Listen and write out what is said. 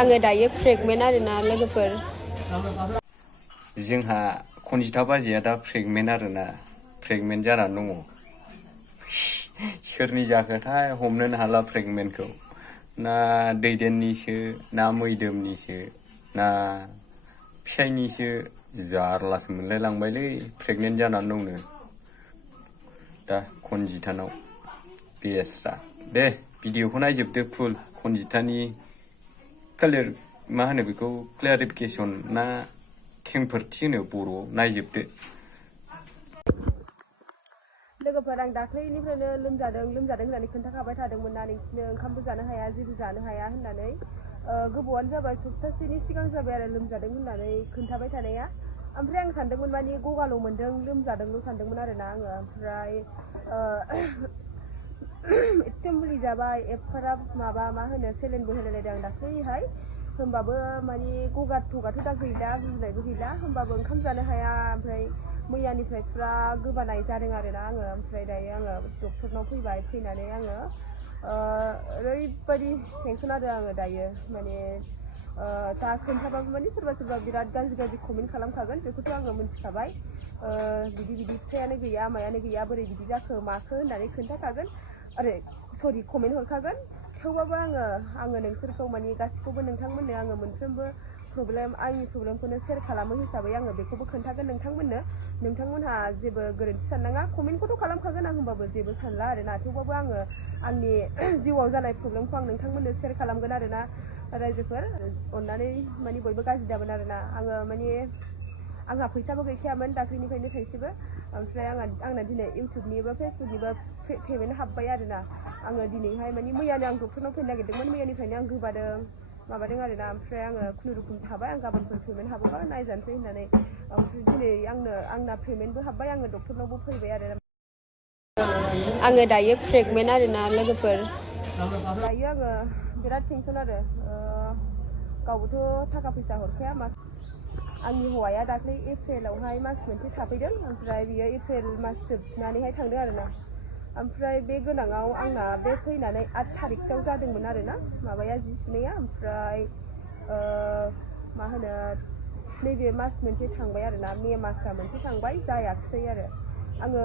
आङो दायो प्रेगनेन्ट आरोना लोगोफोर जोंहा खनजिथा बाजैया दा प्रेगनेन्ट आरोना प्रेगनेन्ट जानानै दङ सोरनि जाखोथाय हमनोनो हाला प्रेगनेन्टखौ ना दैदेननिसो ना मैदोमनिसो ना फिसायनिसो जारलासो मोनलाय लांबायलै प्रेगनेन्ट जानानै दंनो दा खनजिथानाव बेस्रा दे भिडिअखौ नायजोबदो फुल खनजिथानि क्लियार मा होनो बेखौ क्लियारिफिकेसन ना खेंफोरथि होनो बर'आव नायजोबदो लोगोफोर आं दाख्लैनिफ्रायनो लोमजादों होननानै खोन्थाखाबाय थादोंमोन ना नोंसिनो ओंखामबो जानो हाया जेबो जानो हाया होननानै गोबावानो जाबाय सप्तासेनि सिगां जाबाय आरो लोमजादों होननानै खोन्थाबाय थानाया ओमफ्राय आं सानदोंमोन माने गगाल' मोन्दों लोमजादोंल' सानदोंमोन आरोना आङो ओमफ्राय एथ' मुलि जाबाय एफाराब माबा मा होनो सेलेनबो होलायलायदों आं दाख्लैहाय होमबाबो माने गगा थगाथ' दा गैला गुजुनायबो गैला होमबाबो ओंखाम जानो हाया ओमफ्राय मैयानिफ्राय फुरा गोबानाय जादों आरोना आङो ओमफ्राय दायो आङो डक्टरनाव फैबाय फैनानै आङो ओरैबायदि टेनसन जादों आङो दायो माने दा खोन्थाबाबो माने सोरबा बिराद गाज्रि कमेन्ट खालामखागोन बेखौथ' आङो मिन्थिखाबाय बिदि फिसायानो गैया मायानो गैया बोरै बिदि जाखो माखो होननानै खोन्थाखागोन अरे सरि कमेन्ट हरखागोन थेवबाबो आङो नोंसोरखौ माने गासिखौबो नोंथांमोननो आङो मोनफ्रोमबो आंनि प्रब्लेमखौनो शेयार खालामो हिसाबै आङो बेखौबो खोन्थागोन नोंथांमोनहा जेबो गोरोन्थि साननाङा कमेन्टखौथ' खालामखागोन आं होमबाबो जेबो सानला आरोना थेवबाबो आङो आंनि जिउआव जानाय प्रब्लेमखौ आं नोंथांमोननो शेयार खालामगोन आरोना रायजोफोर अननानै माने बयबो गाज्रि दामोन आरोना आङो माने आंहा फैसाबो गैखायामोन दाख्लैनिफ्रायनो थाइसेबो ओमफ्राय आंना दिनै इउटुबनिबो फेसबुकनिबो पेमेन्ट हाबबाय आरोना आङो दिनैहाय माने मैयानो आं डक्टरनाव फैनो नागिरदोंमोन मैयानिफ्रायनो आं गोबादों माबादों आरोना ओमफ्राय आङो खुनुरुखुम थाबाय आं गाबोनफोर पेमेन्ट हाबोबा नायजानोसै होननानै ओमफ्राय दिनै आंना पेमेन्टबो हाबबाय आङो डक्टरनावबो फैबाय आरो आङो दायो प्रेगनेन्ट आरोना लोगोफोर दायो आङो बिराद टेनसन आरो गावबोथ' थाखा फैसा हरखाया आंनि हौवाया दाख्लै एप्रिलावहाय मास मोनसे थाफैदों ओमफ्राय बियो एप्रिल मास जोबनानैहाय थांदों आरोना ओमफ्राय बे गोनाङाव आंना बे फैनानै 8 थारिखसोआव जादोंमोन आरोना माबाया जि सुनाया ओमफ्राय मा होनो नैबे मास मोनसे थांबाय आरोना मे मासआ मोनसे थांबाय जायाखिसै आरो आङो